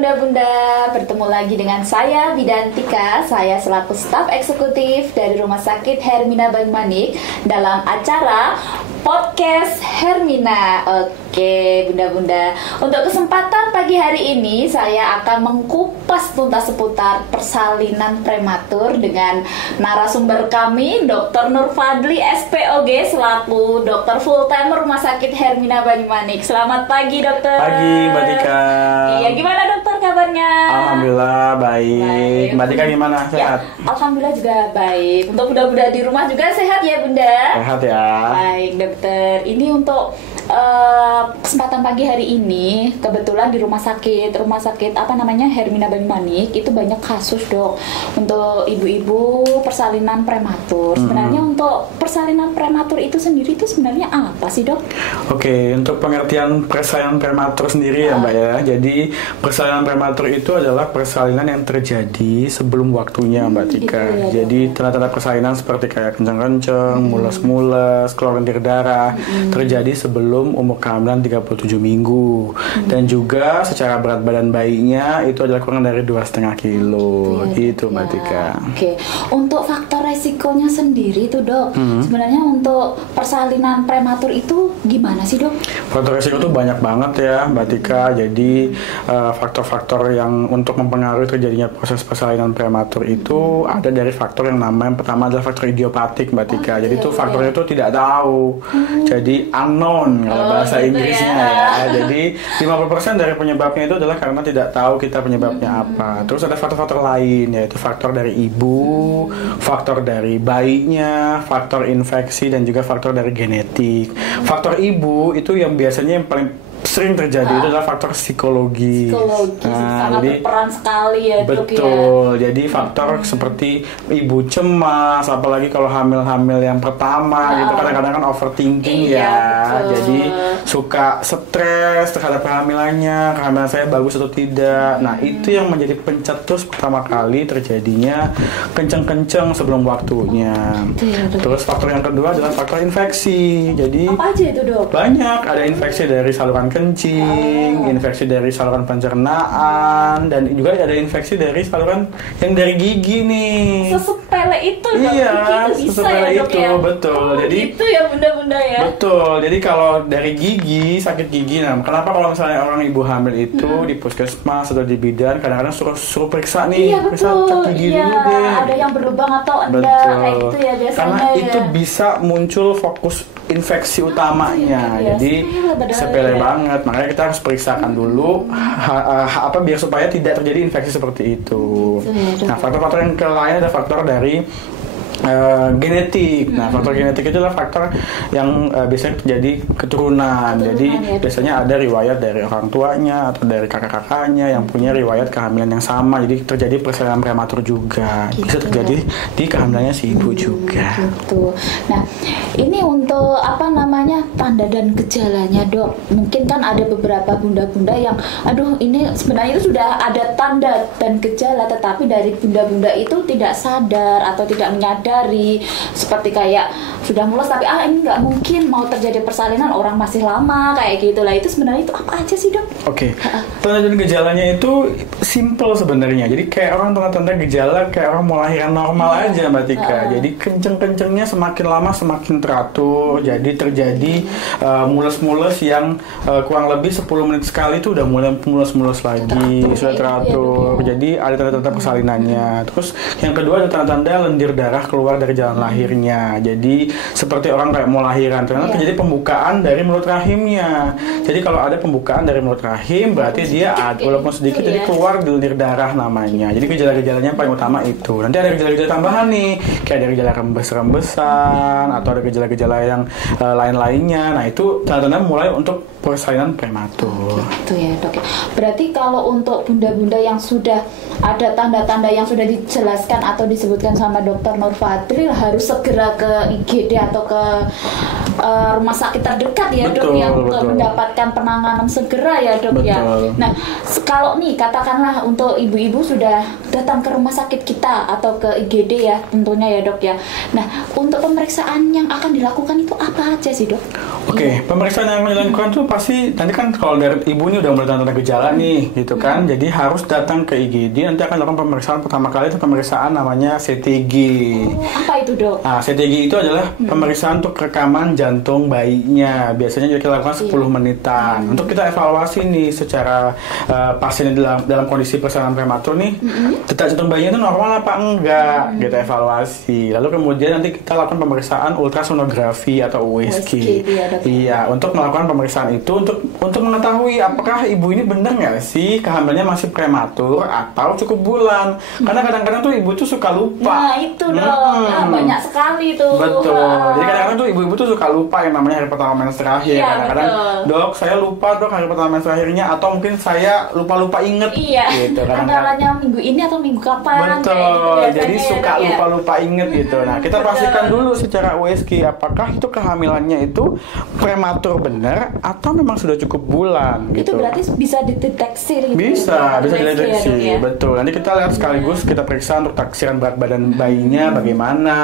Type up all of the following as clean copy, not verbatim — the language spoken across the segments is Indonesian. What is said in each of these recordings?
bunda-bunda, bertemu lagi dengan saya Bidantika. Saya selaku staf eksekutif dari Rumah Sakit Hermina Banyumanik dalam acara Podcast Hermina. Oke bunda-bunda, untuk kesempatan pagi hari ini saya akan mengkupas tuntas seputar persalinan prematur dengan narasumber kami Dr. Nur Fadli SPOG selaku dokter full time Rumah Sakit Hermina Banyumanik. Selamat pagi dokter. Pagi Mbak Tika. Iya, gimana dokter kabarnya? Alhamdulillah baik. Mbak Tika gimana? Sehat? Ya, alhamdulillah juga baik. Untuk bunda-bunda di rumah juga sehat ya bunda? Sehat ya. Baik dokter. Ini untuk kesempatan pagi hari ini kebetulan di rumah sakit apa namanya Hermina Banyumanik itu banyak kasus dok untuk ibu-ibu persalinan prematur. Sebenarnya untuk persalinan prematur itu sendiri itu sebenarnya apa sih dok? Oke, untuk pengertian persalinan prematur sendiri ya Mbak ya. Jadi persalinan prematur itu adalah persalinan yang terjadi sebelum waktunya Mbak Tika. Gitu ya, jadi tanda-tanda persalinan seperti kayak kencang-kencang, mules-mules, keluar lendir darah terjadi sebelum umur kehamilan 37 minggu. Dan juga secara berat badan bayinya itu adalah kurang dari 2,5 kilo. Itu Mbak Tika. Oke. Untuk faktor resikonya sendiri itu dok, sebenarnya untuk persalinan prematur itu gimana sih dok? Faktor resiko itu banyak banget ya Mbak Tika. Jadi faktor-faktor yang untuk mempengaruhi terjadinya proses persalinan prematur itu ada dari faktor yang namanya pertama adalah faktor idiopatik Mbak Tika. Jadi itu faktornya itu tidak tahu. Jadi unknown kalau bahasa Inggrisnya ya. Jadi 50% dari penyebabnya itu adalah karena tidak tahu kita penyebabnya apa. Terus ada faktor-faktor lain yaitu faktor dari ibu, faktor dari bayinya, faktor infeksi dan juga faktor dari genetik. Faktor ibu itu yang biasanya yang paling sering terjadi itu adalah faktor psikologi. Sangat berperan sekali ya dok ya. Betul. Jadi faktor seperti ibu cemas, apalagi kalau hamil-hamil yang pertama gitu kadang-kadang kan overthinking ya. Betul. Jadi suka stres terhadap kehamilannya saya bagus atau tidak. Nah itu yang menjadi pencetus pertama kali terjadinya kenceng-kenceng sebelum waktunya. Terus faktor yang kedua adalah faktor infeksi. Jadi apa aja itu dok? Banyak, ada infeksi dari saluran kencing, infeksi dari saluran pencernaan, dan juga ada infeksi dari saluran yang dari gigi nih. Sesepele itu dok? Iya, itu bisa sesepele ya dok itu, ya? betul. Jadi itu ya bunda-bunda ya? Betul, jadi kalau dari gigi, sakit gigi, nah kenapa kalau misalnya orang ibu hamil itu di puskesmas atau di bidan kadang-kadang suruh periksa nih, iya, periksa gigi dulu deh. Ada yang berlubang atau enggak, kayak gitu ya biasanya. Karena ya. itu bisa muncul fokus infeksi utamanya, jadi sepele banget. Makanya kita harus periksakan dulu biar supaya tidak terjadi infeksi seperti itu. Nah, faktor-faktor yang lain ada faktor dari genetik. Nah, faktor genetik itu adalah faktor yang biasanya terjadi keturunan. Jadi biasanya ada riwayat dari orang tuanya atau dari kakak-kakaknya yang punya riwayat kehamilan yang sama. Jadi terjadi persalinan prematur juga. Bisa terjadi di kehamilannya si ibu juga. Gitu. Nah, ini untuk apa namanya tanda dan gejalanya dok. Mungkin kan ada beberapa bunda-bunda yang, aduh ini sebenarnya itu sudah ada tanda dan gejala, tetapi dari bunda-bunda itu tidak sadar atau tidak menyadari. Seperti kayak sudah mulus tapi ini nggak mungkin mau terjadi persalinan, orang masih lama kayak gitulah. Itu sebenarnya itu apa aja sih dok? Oke. Tanda dan gejalanya itu simple sebenarnya. Jadi kayak orang tanda-tanda gejala kayak orang mau lahiran normal aja Mbak Tika. Jadi kenceng-kencengnya semakin lama semakin teratur. Jadi terjadi mulus-mulus yang kurang lebih 10 menit sekali itu udah mulai mulus-mulus lagi, sudah teratur. Jadi ada tanda-tanda persalinannya. Terus yang kedua ada tanda-tanda lendir darah keluar dari jalan lahirnya. Jadi seperti orang kayak mau lahiran, ternyata terjadi pembukaan dari mulut rahimnya. Jadi kalau ada pembukaan dari mulut rahim, berarti dia walaupun sedikit jadi keluar lendir darah namanya. Jadi gejala-gejalanya paling utama itu. Nanti ada gejala-gejala tambahan nih, kayak ada gejala rembes-rembesan atau ada gejala-gejala yang lain-lainnya. Nah itu tanda-tanda mulai untuk persalinan prematur. Gitu ya dok. Berarti kalau untuk bunda-bunda yang sudah ada tanda-tanda yang sudah dijelaskan atau disebutkan sama dokter Nur Fadli harus segera ke IGD atau ke rumah sakit terdekat ya dok yang mendapatkan penanganan segera ya dok ya. Nah kalau nih katakanlah untuk ibu-ibu sudah datang ke rumah sakit kita atau ke IGD ya tentunya ya dok ya. Nah untuk pemeriksaan yang akan dilakukan itu apa aja sih dok? Oke, pemeriksaan yang dilakukan tuh pasti nanti kan kalau dari ibu ini udah mulai tanda gejala nih, gitu kan. Jadi harus datang ke IGD, nanti akan lakukan pemeriksaan pertama kali itu pemeriksaan namanya CTG. Oh, apa itu, Dok? Nah, CTG itu adalah pemeriksaan untuk rekaman jantung bayinya. Biasanya kita lakukan 10 menitan. Untuk kita evaluasi nih secara pasien dalam kondisi persalinan prematur nih, detak jantung bayinya itu normal apa enggak, kita evaluasi. Lalu kemudian nanti kita lakukan pemeriksaan ultrasonografi atau USG. Iya, untuk melakukan pemeriksaan itu untuk mengetahui apakah ibu ini benar nggak sih kehamilannya masih prematur atau cukup bulan. Karena kadang-kadang tuh ibu tuh suka lupa. Nah, itu dong. Banyak sekali tuh. Betul. Jadi kadang-kadang tuh ibu-ibu tuh suka lupa yang namanya hari pertama mens terakhir. Iya, Kadang-kadang, Dok, saya lupa Dok hari pertama mens terakhirnya, atau mungkin saya lupa-lupa inget. Iya. Gitu. Antaranya minggu ini atau minggu kapan? Betul. Gitu, Jadi suka ya. lupa-lupa inget gitu. Nah, kita pastikan dulu secara USG apakah itu kehamilannya itu prematur benar atau memang sudah cukup bulan gitu. Itu berarti bisa dideteksi gitu. Bisa dideteksi, ya, betul. Nanti kita lihat sekaligus kita periksa untuk taksiran berat badan bayinya bagaimana,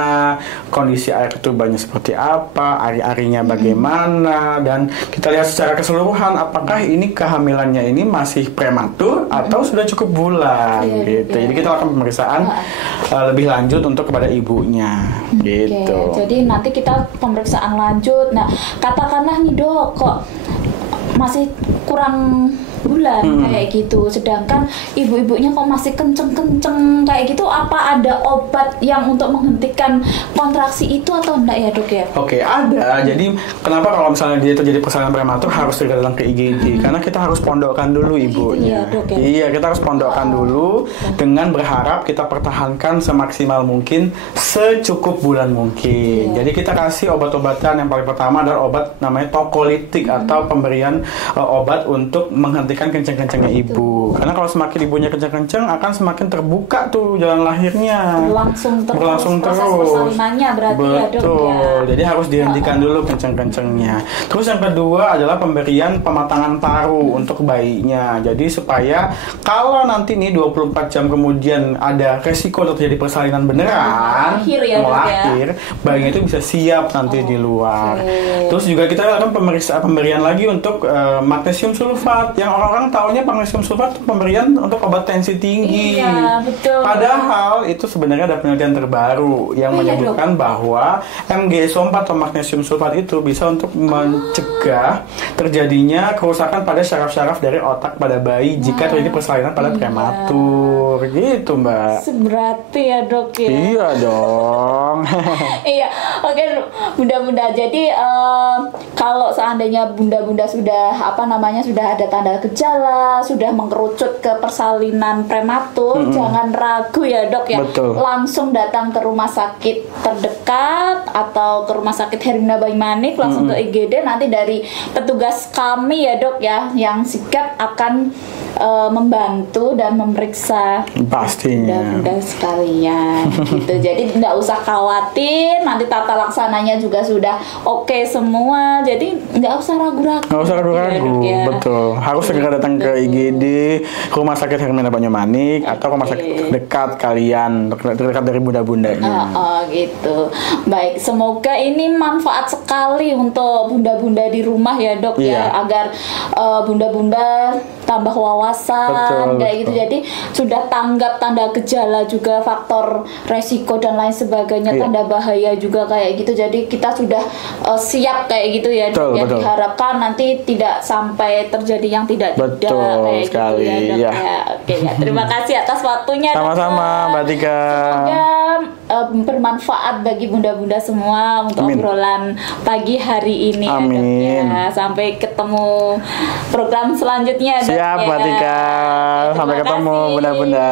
kondisi air ketubannya seperti apa, ari-arinya bagaimana, dan kita lihat secara keseluruhan apakah ini kehamilannya ini masih prematur atau sudah cukup bulan gitu. Jadi kita lakukan pemeriksaan lebih lanjut untuk kepada ibunya gitu. Jadi nanti kita pemeriksaan lanjut. Nah, katakanlah nih, Dok, kok masih kurang bulan kayak gitu, sedangkan ibu-ibunya kok masih kenceng-kenceng kayak gitu, apa ada obat yang untuk menghentikan kontraksi itu atau enggak ya, Dok ya? Oke, ada. Jadi kenapa kalau misalnya dia terjadi persalinan prematur harus segera datang ke IGD? Karena kita harus pondokkan dulu ibunya. Gitu ya, Dok, ya? Iya, kita harus pondokkan dulu dengan berharap kita pertahankan semaksimal mungkin, secukup bulan mungkin. Jadi kita kasih obat-obatan. Yang paling pertama adalah obat namanya tokolitik atau pemberian obat untuk menghentikan kenceng-kencengnya ibu. Karena kalau semakin ibunya kenceng-kenceng akan semakin terbuka tuh jalan lahirnya. Berlangsung terus. Proses persalinannya berarti. Betul. Ya, Dok ya. Jadi harus dihentikan dulu kenceng-kencengnya. Terus yang kedua adalah pemberian pematangan paru untuk bayinya. Jadi supaya kalau nanti nih 24 jam kemudian ada resiko terjadi persalinan beneran, mau lahir, bayinya itu bisa siap nanti di luar. Terus juga kita lakukan pemberian lagi untuk magnesium sulfat. Yang orang-orang taunya magnesium sulfat pemberian untuk obat tensi tinggi. Iya, betul. Padahal itu sebenarnya ada penelitian terbaru yang menyebutkan bahwa MgSO4 atau magnesium sulfat itu bisa untuk mencegah terjadinya kerusakan pada syaraf-syaraf dari otak pada bayi jika terjadi persalinan pada prematur. Gitu, Mbak. Berarti ya, Dok ya. Iya dong. Iya, oke, bunda-bunda. Jadi kalau seandainya bunda-bunda sudah sudah ada tanda gejala, sudah mengerucut ke persalinan prematur, jangan ragu ya, Dok ya. Betul. Langsung datang ke rumah sakit terdekat atau ke rumah sakit Hermina Banyumanik, langsung ke IGD. Nanti dari petugas kami ya, Dok ya, yang sigap akan membantu dan memeriksa pastinya bunda-bunda sekalian gitu. Jadi nggak usah khawatir, nanti tata laksananya juga sudah oke semua, jadi nggak usah ragu-ragu. Nggak usah ragu-ragu, ya. Betul. Harus segera datang ke IGD, Rumah Sakit Hermina Banyumanik, atau rumah sakit terdekat kalian, terdekat dari bunda-bundanya. Gitu. Baik, semoga ini manfaat sekali untuk bunda-bunda di rumah ya, Dok ya, agar bunda-bunda tambah wawasan kayak gitu. Jadi sudah tanggap tanda gejala juga, faktor resiko dan lain sebagainya, tanda bahaya juga kayak gitu. Jadi kita sudah siap kayak gitu ya. Yang diharapkan nanti tidak sampai terjadi yang tidak kayak sekali. Gitu ya, Dok ya. Oke ya. Terima kasih atas waktunya. Sama-sama, Mbak Tika. Semoga bermanfaat bagi bunda-bunda semua untuk obrolan pagi hari ini. Amin. Ya, Dok ya. Sampai ketemu program selanjutnya. Siap, Mbak Tika. Sampai ketemu, kasih. bunda-bunda.